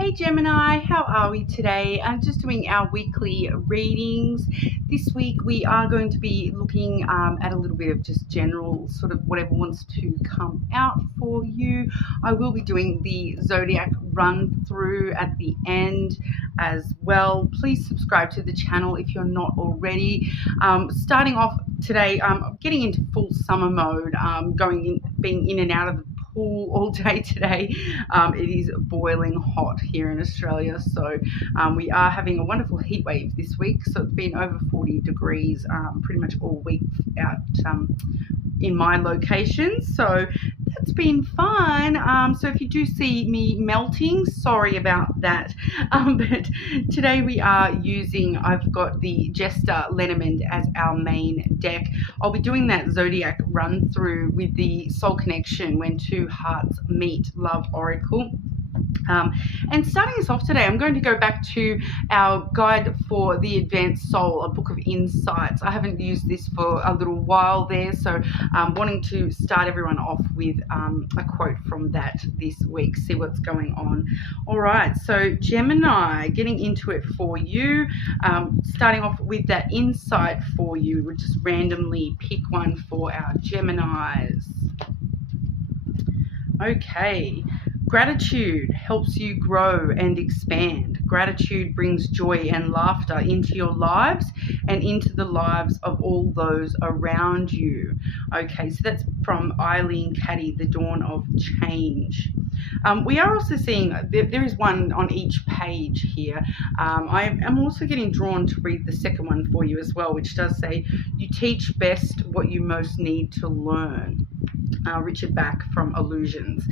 Hey Gemini, how are we today? I'm just doing our weekly readings. This week we are going to be looking at a little bit of just general sort of whatever wants to come out for you. I will be doing the zodiac run through at the end as well. Please subscribe to the channel if you're not already. Starting off today, getting into full summer mode, being in and out of the pool all day today. It is boiling hot here in Australia, so we are having a wonderful heat wave this week. So it's been over 40 degrees pretty much all week out in my location, so that's been fun. So if you do see me melting, sorry about that. But today we are I've got the Jester Lenormand as our main deck. I'll be doing that zodiac run through with the Soul Connection, When Two Hearts Meet Love Oracle. And starting us off today, I'm going to go back to our guide for the Advanced Soul, a book of insights. I haven't used this for a little while there, so wanting to start everyone off with a quote from that this week, see what's going on. All right, so Gemini, getting into it for you, starting off with that insight for you. We'll just randomly pick one for our Geminis. Okay. Gratitude helps you grow and expand. Gratitude brings joy and laughter into your lives and into the lives of all those around you. Okay, so that's from Eileen Caddy, The Dawn of Change. We are also seeing, there is one on each page here. I am also getting drawn to read the second one for you as well, which does say, you teach best what you most need to learn. Richard Bach from Illusions.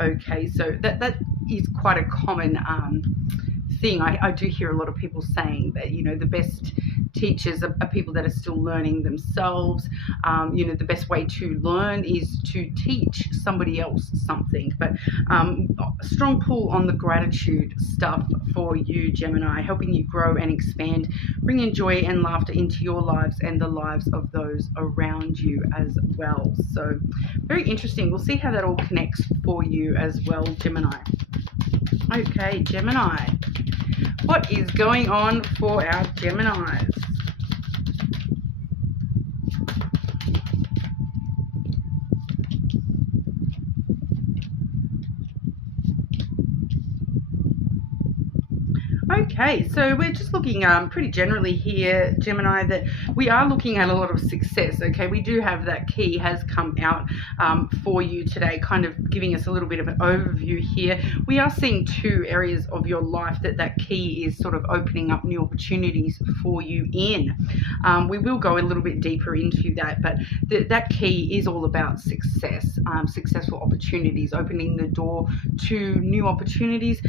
Okay, so that is quite a common thing. I do hear a lot of people saying that, you know, the best teachers are people that are still learning themselves. You know, the best way to learn is to teach somebody else something. But a strong pull on the gratitude stuff for you, Gemini, helping you grow and expand, bringing joy and laughter into your lives and the lives of those around you as well. So very interesting. We'll see how that all connects for you as well, Gemini. Okay, Gemini, what is going on for our Geminis? Okay, so we're just looking pretty generally here, Gemini, that we are looking at a lot of success. Okay, we do have that key has come out for you today, kind of giving us a little bit of an overview here. We are seeing two areas of your life that key is sort of opening up new opportunities for you in. We will go a little bit deeper into that, but that key is all about success, successful opportunities, opening the door to new opportunities.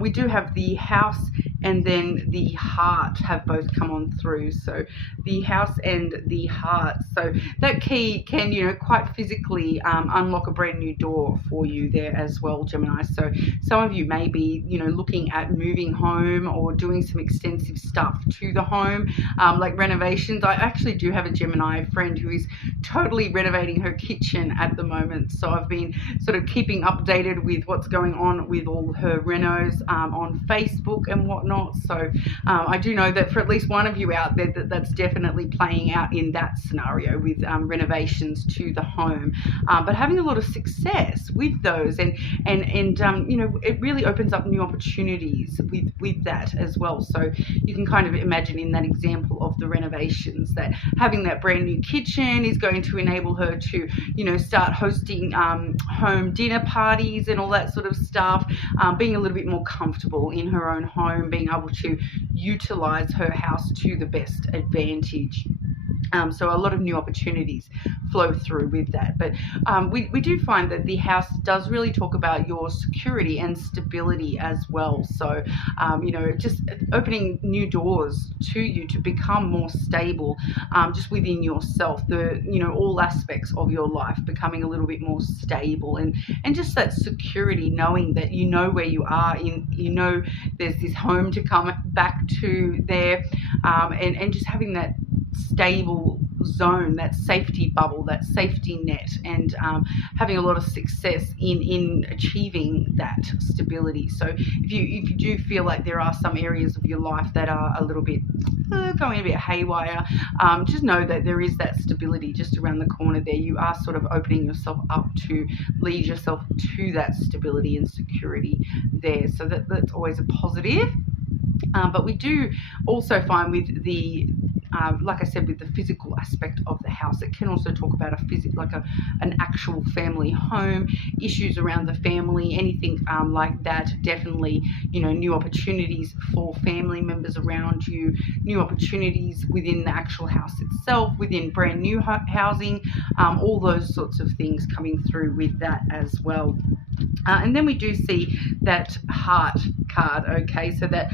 We do have the House and then the Heart have both come on through. So the House and the Heart. So that key can, you know, quite physically unlock a brand new door for you there as well, Gemini. So some of you may be, you know, looking at moving home or doing some extensive stuff to the home, like renovations. I actually do have a Gemini friend who is totally renovating her kitchen at the moment. So I've been sort of keeping updated with what's going on with all her renos on Facebook and whatnot. So I do know that for at least one of you out there that's definitely playing out in that scenario with renovations to the home, but having a lot of success with those, and you know, it really opens up new opportunities with that as well. So you can kind of imagine in that example of the renovations that having that brand new kitchen is going to enable her to, you know, start hosting home dinner parties and all that sort of stuff, being a little bit more comfortable in her own home, being able to utilize her house to the best advantage. So a lot of new opportunities flow through with that. But we do find that the House does really talk about your security and stability as well. So, you know, just opening new doors to you to become more stable, just within yourself, you know, all aspects of your life becoming a little bit more stable, and just that security, knowing that you know where you are, you know there's this home to come back to there, and just having that stable zone, that safety bubble, that safety net, and having a lot of success in achieving that stability. So if you do feel like there are some areas of your life that are a little bit going a bit haywire, just know that there is that stability just around the corner there. You are sort of opening yourself up to lead yourself to that stability and security there. So that's always a positive. But we do also find with the like I said, with the physical aspect of the house, it can also talk about an actual family home, issues around the family, anything like that. Definitely, new opportunities for family members around you, new opportunities within the actual house itself, within brand new housing, all those sorts of things coming through with that as well. And then we do see that heart card, okay, so that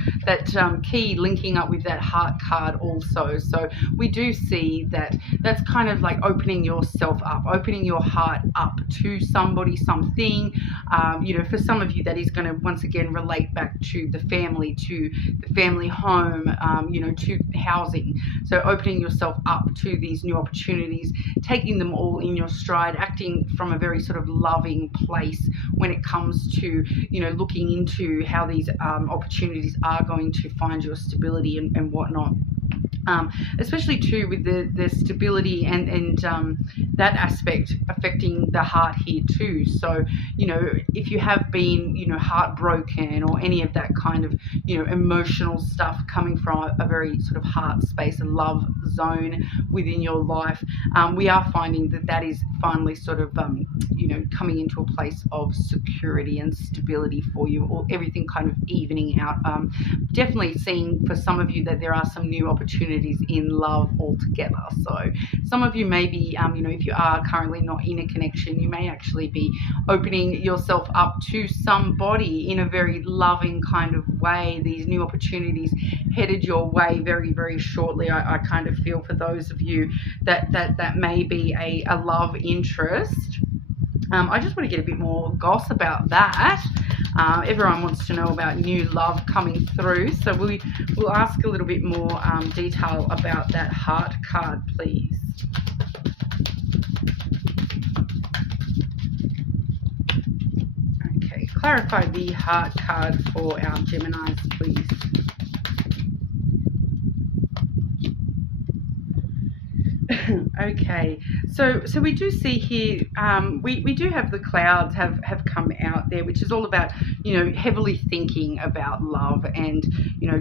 key linking up with that heart card also. So we do see that that's kind of like opening yourself up, opening your heart up to somebody, something. For some of you, that is going to once again relate back to the family home, to housing. So opening yourself up to these new opportunities, taking them all in your stride, acting from a very sort of loving place when it comes to looking into how these opportunities are going to find your stability and whatnot. Especially too with the stability and that aspect affecting the heart here too. So if you have been heartbroken or any of that kind of emotional stuff coming from a very sort of heart space, a love zone within your life, we are finding that is finally sort of coming into a place of security and stability for you, or everything kind of evening out. Definitely seeing for some of you that there are some new opportunities in love altogether. So some of you may be, if you are currently not in a connection, you may actually be opening yourself up to somebody in a very loving kind of way. These new opportunities headed your way very, very shortly. I kind of feel for those of you that may be a love interest. I just want to get a bit more goss about that. Everyone wants to know about new love coming through, so we'll ask a little bit more detail about that heart card, please. Okay, clarify the heart card for our Geminis, please. Okay, so we do see here, we do have the clouds have come out there, which is all about heavily thinking about love, and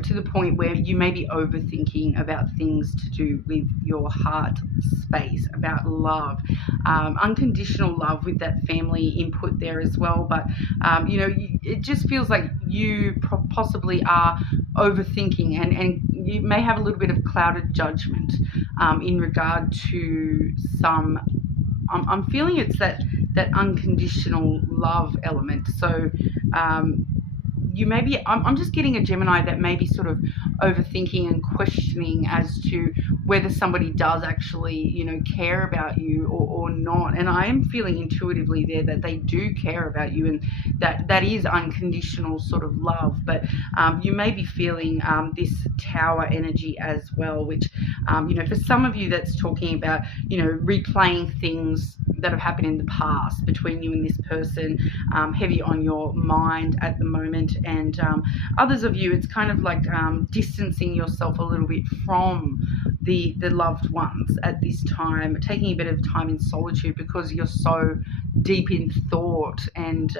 to the point where you may be overthinking about things to do with your heart space, about love, unconditional love with that family input there as well. But it just feels like you possibly are overthinking, and you may have a little bit of clouded judgment in regard to some. I'm feeling it's that unconditional love element. So you may be, I'm just getting a Gemini that may be sort of overthinking and questioning as to whether somebody does actually, care about you or not. And I am feeling intuitively there that they do care about you, and that is unconditional sort of love. But you may be feeling this tower energy as well, which, for some of you, that's talking about, replaying things that have happened in the past between you and this person, heavy on your mind at the moment. And others of you, it's kind of like distancing yourself a little bit from the loved ones at this time, taking a bit of time in solitude because you're so deep in thought. And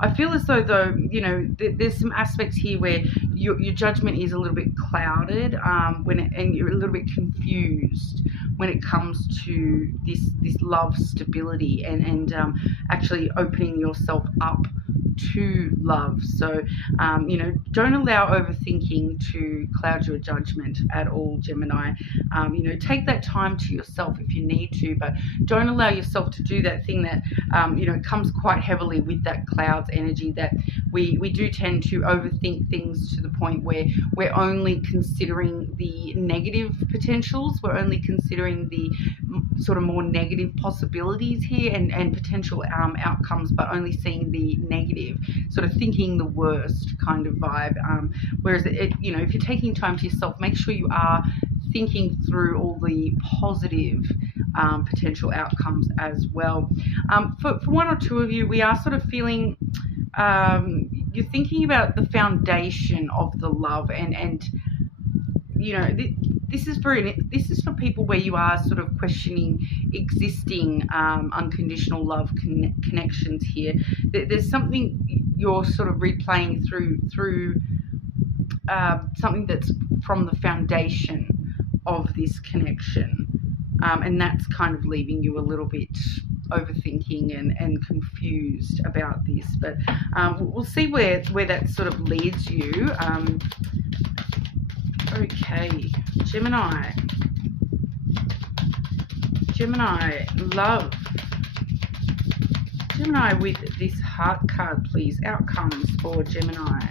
I feel as though there's some aspects here where your judgment is a little bit clouded and you're a little bit confused when it comes to this love stability and actually opening yourself up to love. So don't allow overthinking to cloud your judgment at all, Gemini. Take that time to yourself if you need to, but don't allow yourself to do that thing that comes quite heavily with that clouds energy, that we do tend to overthink things to the point where we're only considering the negative potentials, we're only considering the sort of more negative possibilities here and potential outcomes, but only seeing the negative, sort of thinking the worst kind of vibe. Whereas if you're taking time to yourself, make sure you are thinking through all the positive potential outcomes as well. For one or two of you, we are sort of feeling you're thinking about the foundation of the love, and you know, this is for people where you are sort of questioning existing unconditional love connections here. There's something you're sort of replaying through something that's from the foundation of this connection, and that's kind of leaving you a little bit overthinking and confused about this. But we'll see where that sort of leads you. Okay, Gemini, love. Gemini with this heart card, please. Outcomes for Gemini.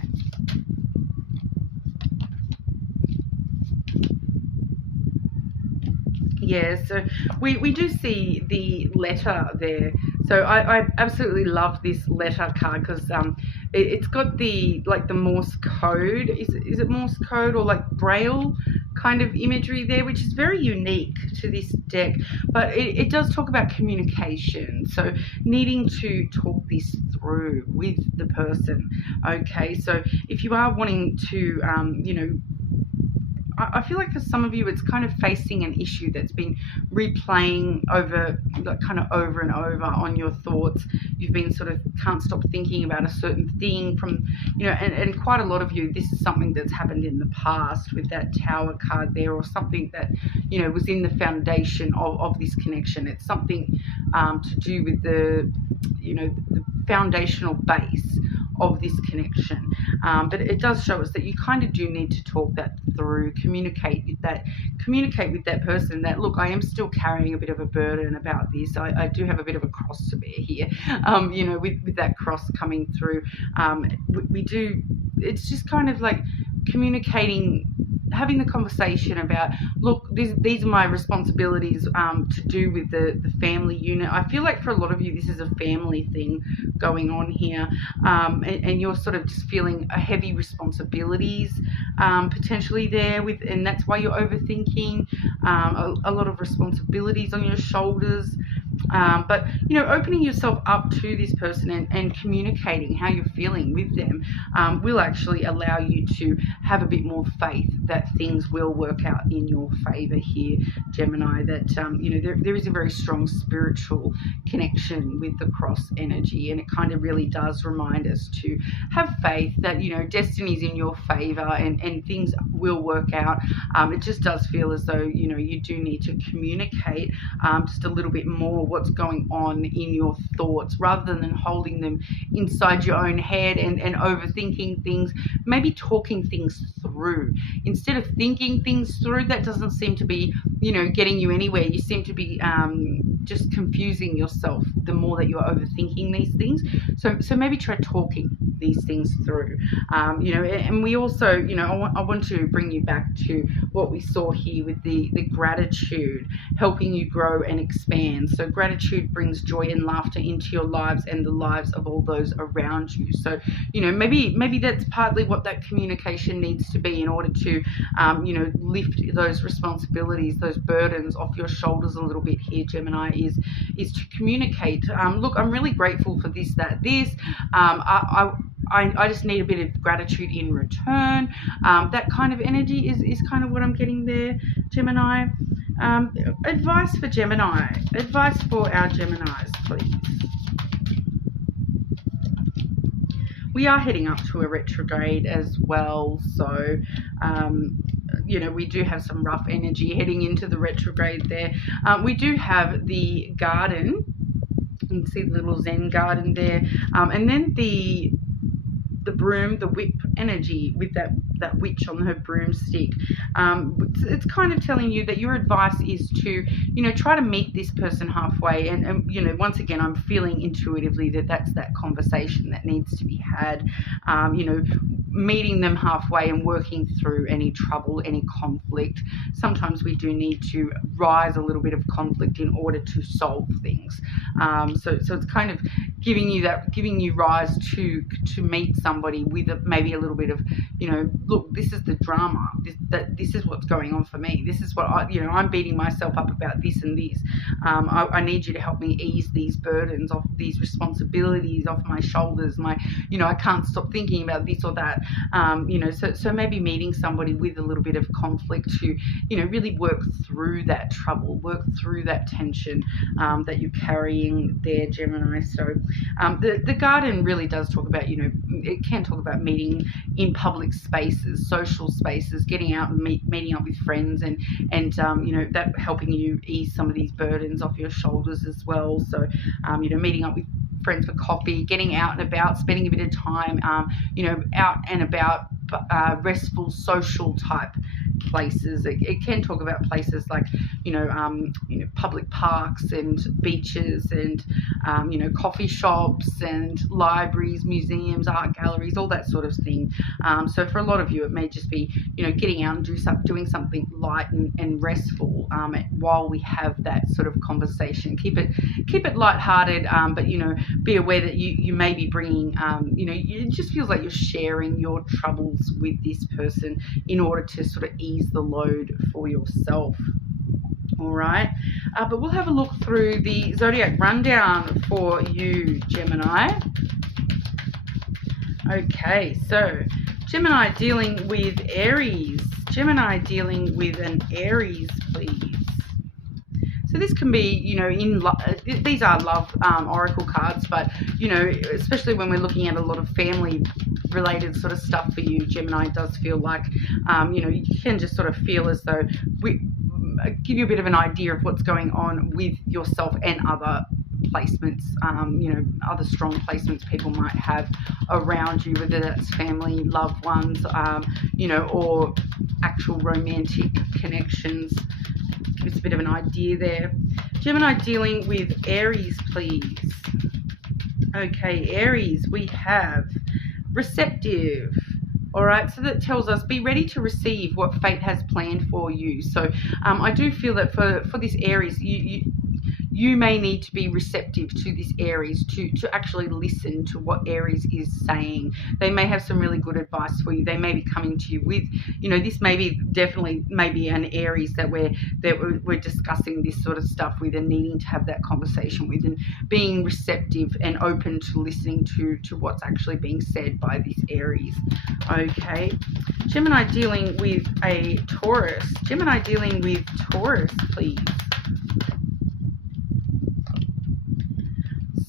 Yeah, so we do see the letter there. So I absolutely love this letter card because it's got the Morse code. Is it Morse code or like Braille kind of imagery there, which is very unique to this deck. But it does talk about communication, so needing to talk this through with the person. Okay, so if you are wanting to, I feel like for some of you it's kind of facing an issue that's been replaying over and over on your thoughts. You've been sort of can't stop thinking about a certain thing from, and quite a lot of you, this is something that's happened in the past with that Tower card there, or something that, was in the foundation of this connection. It's something to do with the foundational base of this connection, but it does show us that you kind of do need to talk that through, communicate with that person that, look, I am still carrying a bit of a burden about this. I do have a bit of a cross to bear here, with that cross coming through. We do, it's just kind of like communicating, having the conversation about, look, these are my responsibilities to do with the family unit. I feel like for a lot of you, this is a family thing going on here, and you're sort of just feeling a heavy responsibilities potentially there with, and that's why you're overthinking, a lot of responsibilities on your shoulders. But opening yourself up to this person and communicating how you're feeling with them will actually allow you to have a bit more faith that things will work out in your favor here, Gemini. That there is a very strong spiritual connection with the cross energy, and it kind of really does remind us to have faith that destiny's in your favor and things will work out. It just does feel as though you do need to communicate just a little bit more what's going on in your thoughts, rather than holding them inside your own head and overthinking things. Maybe talking things through instead of thinking things through. That doesn't seem to be getting you anywhere. You seem to be just confusing yourself the more that you're overthinking these things. So maybe try talking these things through. And we also, I want to bring you back to what we saw here with the gratitude helping you grow and expand. So gratitude brings joy and laughter into your lives and the lives of all those around you. So maybe that's partly what that communication needs to be in order to lift those responsibilities, those burdens off your shoulders a little bit here, Gemini, is to communicate. Look, I'm really grateful for this, that, this. I just need a bit of gratitude in return. That kind of energy is kind of what I'm getting there, Gemini. Advice for Gemini. Advice for our Geminis, please. We are heading up to a retrograde as well, so we do have some rough energy heading into the retrograde there. We do have the garden. You can see the little Zen garden there, and then the broom, the whip energy with that witch on her broomstick. It's kind of telling you that your advice is to try to meet this person halfway, and once again, I'm feeling intuitively that's that conversation that needs to be had. Meeting them halfway and working through any trouble, any conflict. Sometimes we do need to rise a little bit of conflict in order to solve things. So it's kind of giving you rise to meet somebody with maybe a little bit of, you know, look, this is the drama. This is what's going on for me. This is what I'm beating myself up about this and this. I need you to help me ease these burdens off, these responsibilities off my shoulders. I can't stop thinking about this or that. So maybe meeting somebody with a little bit of conflict to, really work through that trouble, work through that tension that you're carrying there, Gemini. So the garden really does talk about, it can talk about meeting in public spaces, social spaces, getting out and meeting up with friends, and that helping you ease some of these burdens off your shoulders as well. So meeting up with friends for coffee, getting out and about, spending a bit of time out and about, restful social type places. It can talk about places like public parks and beaches and coffee shops and libraries, museums, art galleries, all that sort of thing. So for a lot of you, it may just be getting out and doing something light and restful while we have that sort of conversation. Keep it lighthearted, but be aware that you may be bringing it just feels like you're sharing your troubles with this person in order to sort of ease the load for yourself. All right, but we'll have a look through the zodiac rundown for you, Gemini. Okay, so Gemini dealing with Aries. Gemini dealing with an Aries, please. So this can be, these are love oracle cards, but, especially when we're looking at a lot of family related sort of stuff for you, Gemini, does feel like, you can just sort of feel as though we give you a bit of an idea of what's going on with yourself and other placements, other strong placements people might have around you, whether that's family, loved ones, or actual romantic connections. Gives a bit of an idea there. Gemini dealing with Aries, please. Okay, Aries, we have receptive. All right, so that tells us be ready to receive what fate has planned for you. So I do feel that for this Aries, you may need to be receptive to this Aries, to actually listen to what Aries is saying. They may have some really good advice for you. They may be coming to you with, this may be definitely maybe an Aries that we're discussing this sort of stuff with and needing to have that conversation with, and being receptive and open to listening to what's actually being said by this Aries. Okay, Gemini dealing with a Taurus. Gemini dealing with Taurus, please.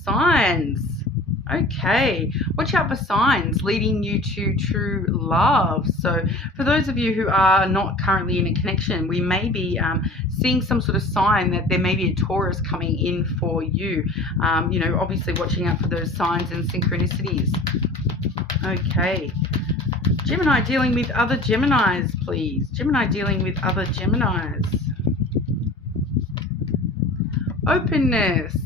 Signs. Okay, watch out for signs leading you to true love. So for those of you who are not currently in a connection, we may be seeing some sort of sign that there may be a Taurus coming in for you. Obviously watching out for those signs and synchronicities. Okay, Gemini dealing with other Geminis, please. Gemini dealing with other Geminis. Openness.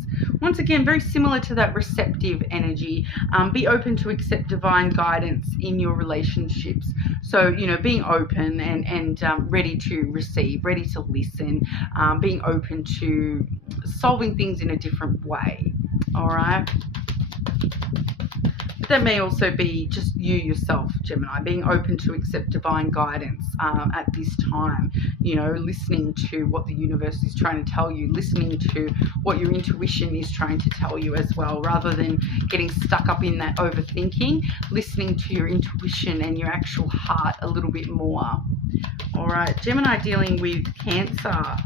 Once again, very similar to that receptive energy. Be open to accept divine guidance in your relationships. So, being open and ready to receive, ready to listen, being open to solving things in a different way. All right. But that may also be just you yourself, Gemini, being open to accept divine guidance at this time, listening to what the universe is trying to tell you, listening to what your intuition is trying to tell you as well, rather than getting stuck up in that overthinking, listening to your intuition and your actual heart a little bit more. All right, Gemini dealing with Cancer.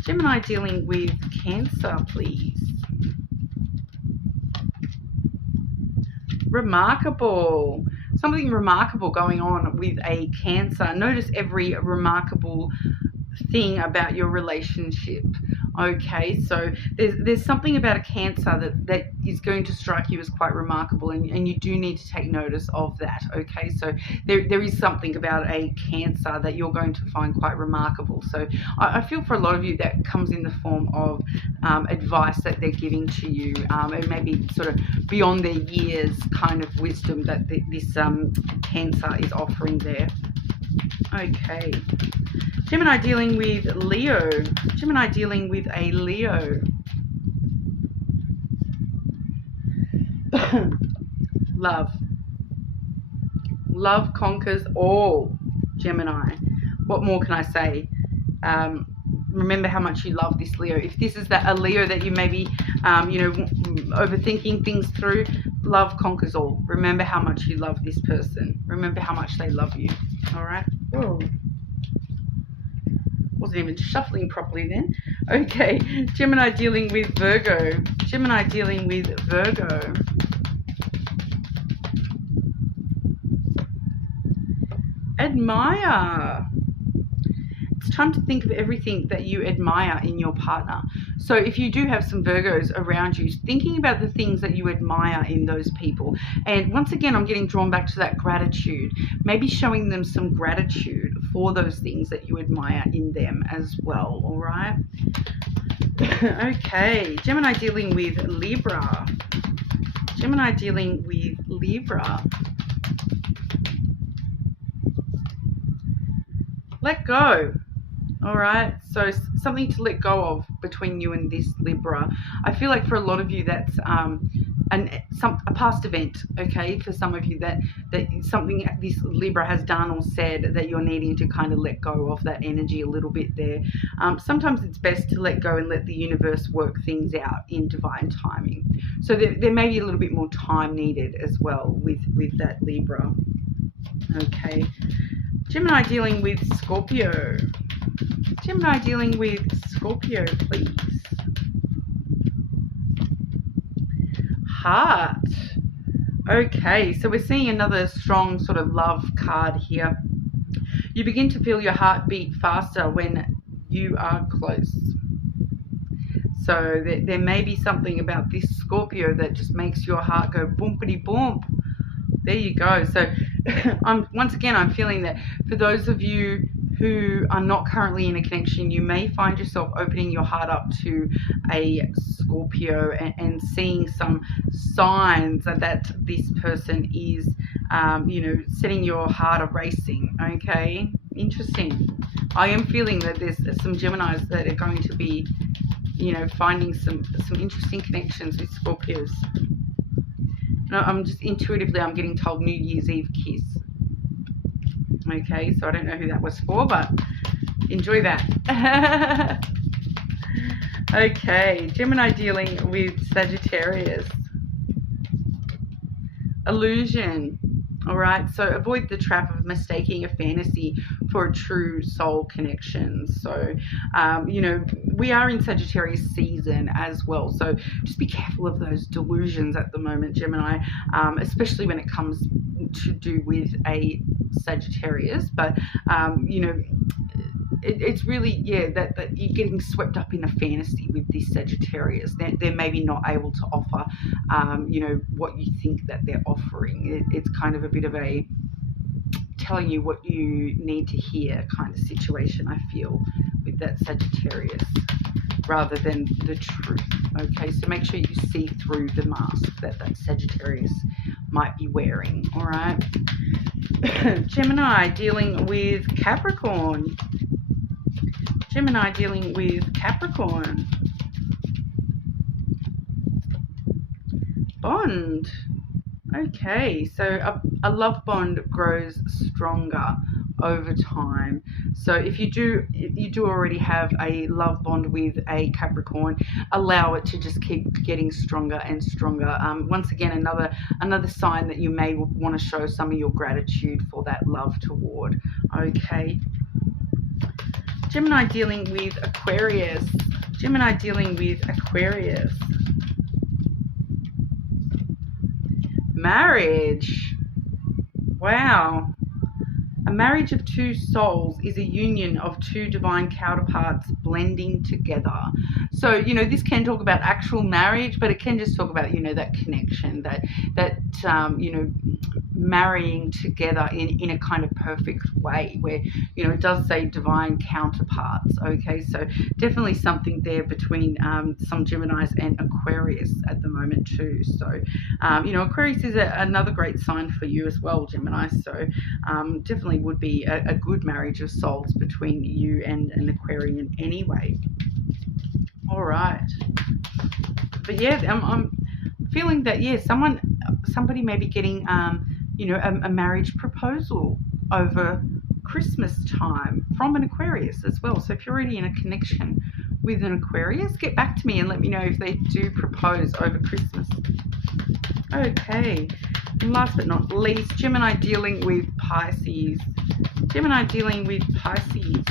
Gemini dealing with Cancer, please. Remarkable. Something remarkable going on with a Cancer. Notice every remarkable thing about your relationship. Okay, so there's something about a Cancer that is going to strike you as quite remarkable, and you do need to take notice of that. Okay, so there is something about a Cancer that you're going to find quite remarkable. So I feel for a lot of you that comes in the form of advice that they're giving to you. It may be sort of beyond their years kind of wisdom that this Cancer is offering there. Okay, Gemini dealing with Leo. Gemini dealing with a Leo. Love. Love conquers all, Gemini. What more can I say? Remember how much you love this Leo. If this is a Leo that you may be, overthinking things through, love conquers all. Remember how much you love this person. Remember how much they love you. All right? Whoa. Wasn't even shuffling properly then. Okay, Gemini dealing with Virgo. Gemini dealing with Virgo. Admire. It's time to think of everything that you admire in your partner. So if you do have some Virgos around you, thinking about the things that you admire in those people. And once again, I'm getting drawn back to that gratitude. Maybe showing them some gratitude for those things that you admire in them as well, all right? Okay, Gemini dealing with Libra. Gemini dealing with Libra. Let go. All right, so something to let go of between you and this Libra. I feel like for a lot of you that's a past event, okay? For some of you that something this Libra has done or said that you're needing to kind of let go of that energy a little bit there. Sometimes it's best to let go and let the universe work things out in divine timing. So there may be a little bit more time needed as well with that Libra. Okay. Gemini dealing with Scorpio. Gemini dealing with Scorpio, please. Heart. Okay, so we're seeing another strong sort of love card here. You begin to feel your heart beat faster when you are close. So there may be something about this Scorpio that just makes your heart go boomity boom. There you go. So once again, I'm feeling that for those of you who are not currently in a connection, you may find yourself opening your heart up to a Scorpio and seeing some signs that this person is, setting your heart a racing. Okay, interesting. I am feeling that there's some Geminis that are going to be, finding some interesting connections with Scorpios. No, I'm just intuitively, I'm getting told New Year's Eve kiss. Okay, so I don't know who that was for, but enjoy that. Okay, Gemini dealing with Sagittarius. Illusion. All right, so avoid the trap of mistaking a fantasy for a true soul connection. So, we are in Sagittarius season as well. So just be careful of those delusions at the moment, Gemini, especially when it comes to do with a Sagittarius. But, it's really, that you're getting swept up in a fantasy with this Sagittarius. They're maybe not able to offer, what you think that they're offering. It's kind of a bit of a telling you what you need to hear kind of situation, I feel, with that Sagittarius, rather than the truth. Okay, so make sure you see through the mask that Sagittarius might be wearing. All right. Gemini dealing with Capricorn. Gemini dealing with Capricorn. Bond. Okay, so a love bond grows stronger over time. So if you do already have a love bond with a Capricorn, allow it to just keep getting stronger and stronger. Once again, another sign that you may want to show some of your gratitude for that love toward. Okay. Gemini dealing with Aquarius. Gemini dealing with Aquarius. Marriage. Wow. A marriage of two souls is a union of two divine counterparts blending together. So, this can talk about actual marriage, but it can just talk about, that connection, that marrying together in a kind of perfect way where, it does say divine counterparts. Okay, so definitely something there between some Geminis and Aquarius at the moment too. So, Aquarius is another great sign for you as well, Gemini. So definitely would be a good marriage of souls between you and an Aquarian anyway. All right. But yeah, I'm feeling that, somebody may be getting you know, a marriage proposal over Christmas time from an Aquarius as well. So if you're already in a connection with an Aquarius, get back to me and let me know if they do propose over Christmas. Okay, and last but not least, Gemini dealing with Pisces. Gemini dealing with Pisces.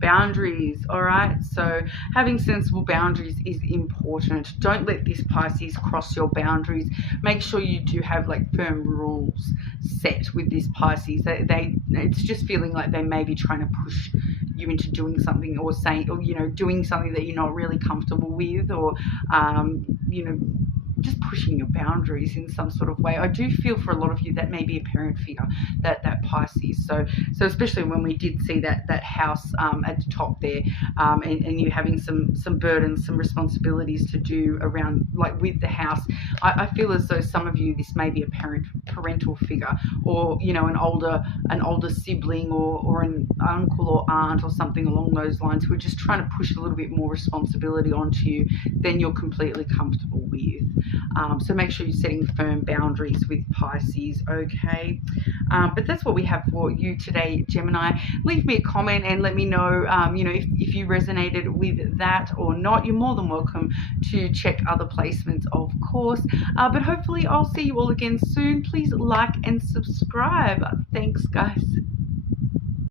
Boundaries. All right, so having sensible boundaries is important. Don't let this Pisces cross your boundaries. Make sure you do have like firm rules set with this Pisces. It's just feeling like they may be trying to push you into doing something, or saying, or, you know, doing something that you're not really comfortable with, or you know, just pushing your boundaries in some sort of way. I do feel for a lot of you that may be a parent figure, that Pisces. So especially when we did see that house at the top there, and you having some burdens, some responsibilities to do around, like, with the house. I feel as though some of you, this may be a parental figure, or, you know, an older sibling, or an uncle or aunt or something along those lines, who are just trying to push a little bit more responsibility onto you than you're completely comfortable with. So make sure you're setting firm boundaries with Pisces, okay? But that's what we have for you today, Gemini. Leave me a comment and let me know, you know, if you resonated with that or not. You're more than welcome to check other placements, of course. But hopefully I'll see you all again soon. Please like and subscribe. Thanks, guys.